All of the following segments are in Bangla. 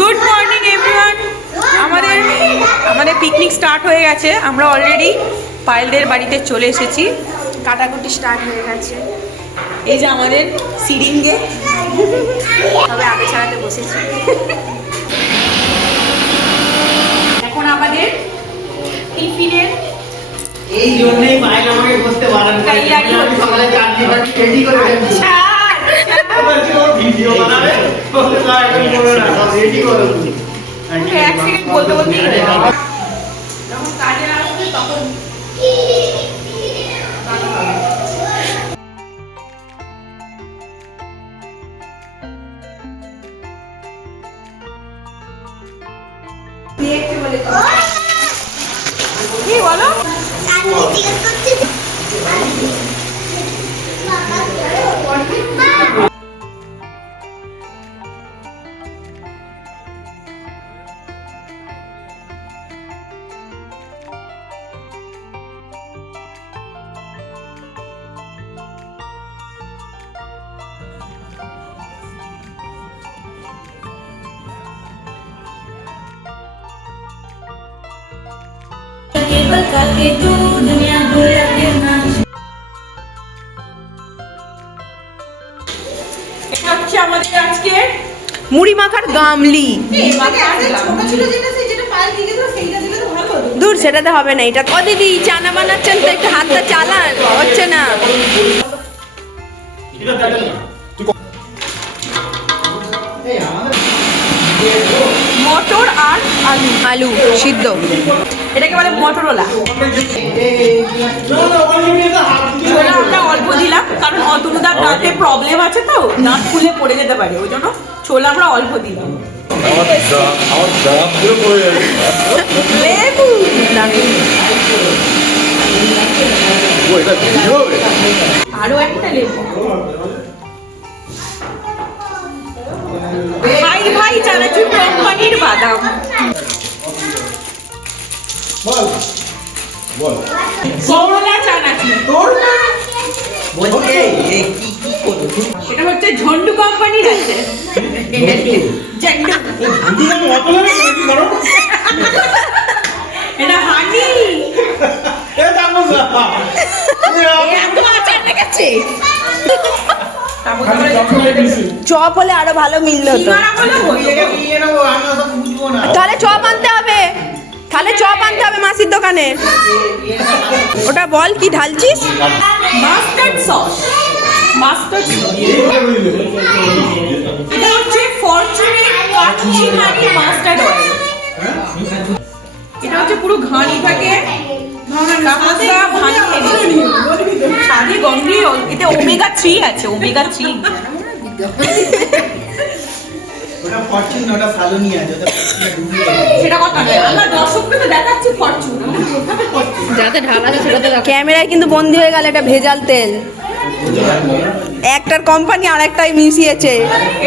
Good morning everyone. আমাদের পিকনিক স্টার্ট হয়ে গেছে। আমরা অলরেডি পায়েলদের বাড়িতে চলে এসেছি। কাটাকুটি স্টার্ট হয়ে গেছে। এই যে আমাদের সিরিঙ্গে তবে আগে ছাড়াতে বসেছি। এখন আমাদের টিফিনের এই জন্যই পায়েল আমাকে বসতে বারণ করে। সকালে চাটনি বাটি রেডি করে আচ্ছা ভিডিও বানাবে এখন করো না, সব রেডি করো। এক সেকেন্ড বলতে বলতে যখন কাজে আসবে তখন কি বলো? এটা হচ্ছে আমাদের আজকে মুড়ি মাখার গামলি। দূর সেটাতে হবে না। এটা ও দিদি চানা বানাচ্ছেন তো একটু হাতটা চালান, হচ্ছে না। মটর আর আলু আলু সিদ্ধ, এটাকে বলে মটরোলা। ছোলা আমরা অল্প দিলাম কারণ অতনুদার দাঁতে প্রবলেম আছে, তো দাঁত খুলে পড়ে যেতে পারে, ওই জন্য ছোলা আমরা অল্প দিলাম। লেবু আরো একটা লেবু। ভাই ভাই চানাচুর কোম্পানির বাদাম। করলা চানাচুর। এটা হচ্ছে ঝন্ডু কোম্পানির আছে। এটা হানি। চপ হলে আরো ভালো মিললো তো। তাহলে চপ আনতে হবে, তাহলে চপ আনতে হবে মাসির দোকানে। ওটা বল কি ঢালছিস? Mustard sauce. মাস্টার্ড এটা হচ্ছে ফরচুনের কাচ্চি ঘানি মাস্টার্ড অয়েল। এটা হচ্ছে পুরো ঘানি থাকে, সাদে গন্ধি। এতে ওমেগা 3 আছে, ওমেগা 3। সেটা কথা নয়, আমরা দর্শককে তো দেখাচ্ছি ফরচুন। যাতে ঢালা আছে সেটাতে ক্যামেরায় কিন্তু বন্দি হয়ে গেল। এটা ভেজাল তেল, একটার কোম্পানি আর একটাই মিশিয়েছে।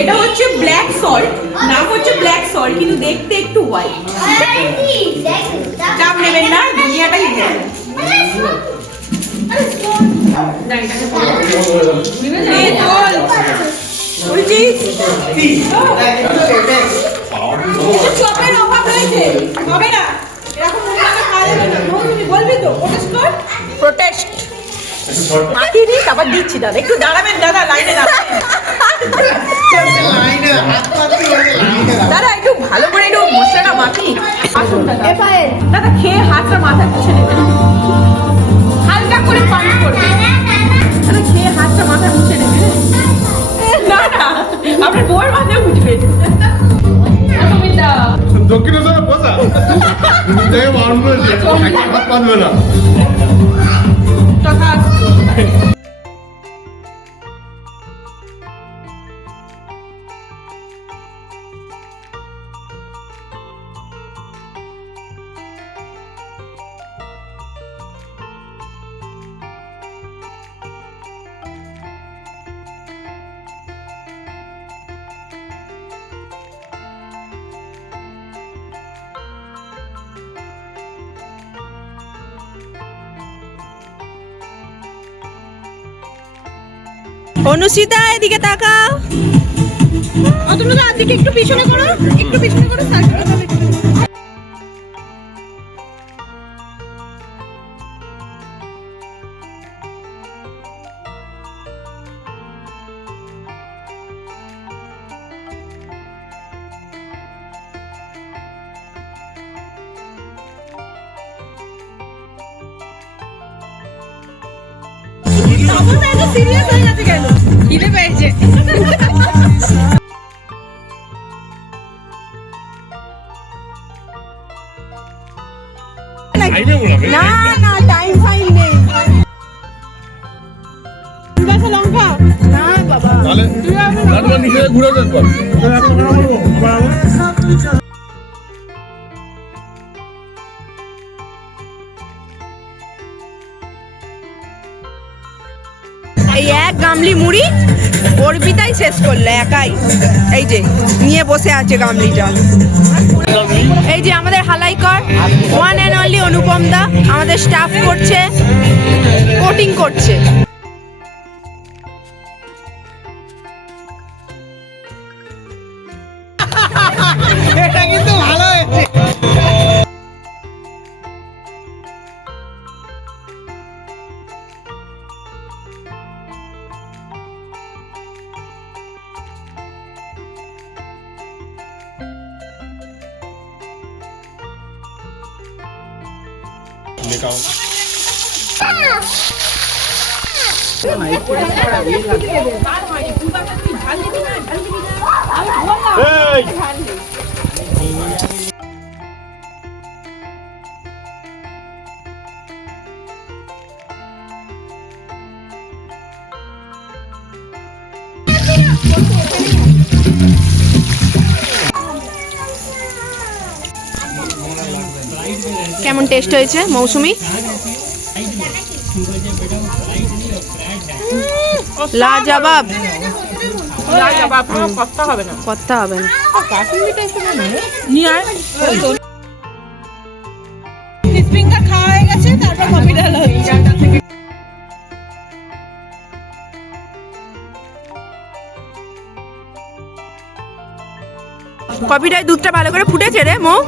এটা হচ্ছে ব্ল্যাক সল্ট, নাম হচ্ছে ব্ল্যাক সল্ট, কিন্তু দেখতে একটু হোয়াইট। চাপ নেবেন না, দুনিয়াটাই চপের অভাব রয়েছে, হবে না এরকম বলবি তো প্রোটেস্ট মাখিয়ে দিই, তারপর দিচ্ছি। দাদা একটু দাঁড়াবেন, দাদা লাইনে দাঁড়াবেন। দাদা একটু ভালো করে একটু মশলাটা মাখি। আসুন দাদা, দাদা খেয়ে হাতটা মাথায় মুছে নেবেন, হালকা করে পানি করবে। দাদা খেয়ে হাতটা মাথায় মুছে নেবেন। না না, আপনার বউয়ের মাথায় উঠবে। দক্ষিণেশ্বরে বসা হাত পাতবে না। অনুষ্ঠিতা এদিকে তাকাও। অতনুদা দিকে একটু পিছনে করো, একটু পিছনে করো, সার্কেল হবে একটু। অবস্থা এত সিরিয়াস হয়ে গেছে কেন? খিদে পেয়েছে। খাইবে বলাবে না না টাইম ফাইন নেই। লঙ্কা না বাবা তাহলে তারপর নিচে ঘুরে যান পর এই এক গামলি মুড়ি অর্পিতাই শেষ করলে একাই। এই যে নিয়ে বসে আছে গামলিটা। এই যে আমাদের হালাইকর ওয়ান অ্যান্ড অনলি অনুপম দা আমাদের স্টাফ করছে, কোটিং করছে। এটা কিন্তু ভালো হয়েছে। কেমন টেস্ট হয়েছে মৌসুমি? লাজবাব। লাজবাব, কোনো কথা হবে না। কথা হবে না। নিয়ে আয়। ফিঙ্গার খাওয়া হয়ে গেছে, তারপর কফি ঢালা হচ্ছে। কফিটায় দুধটা ভালো করে ফুটেছে রে মৌ।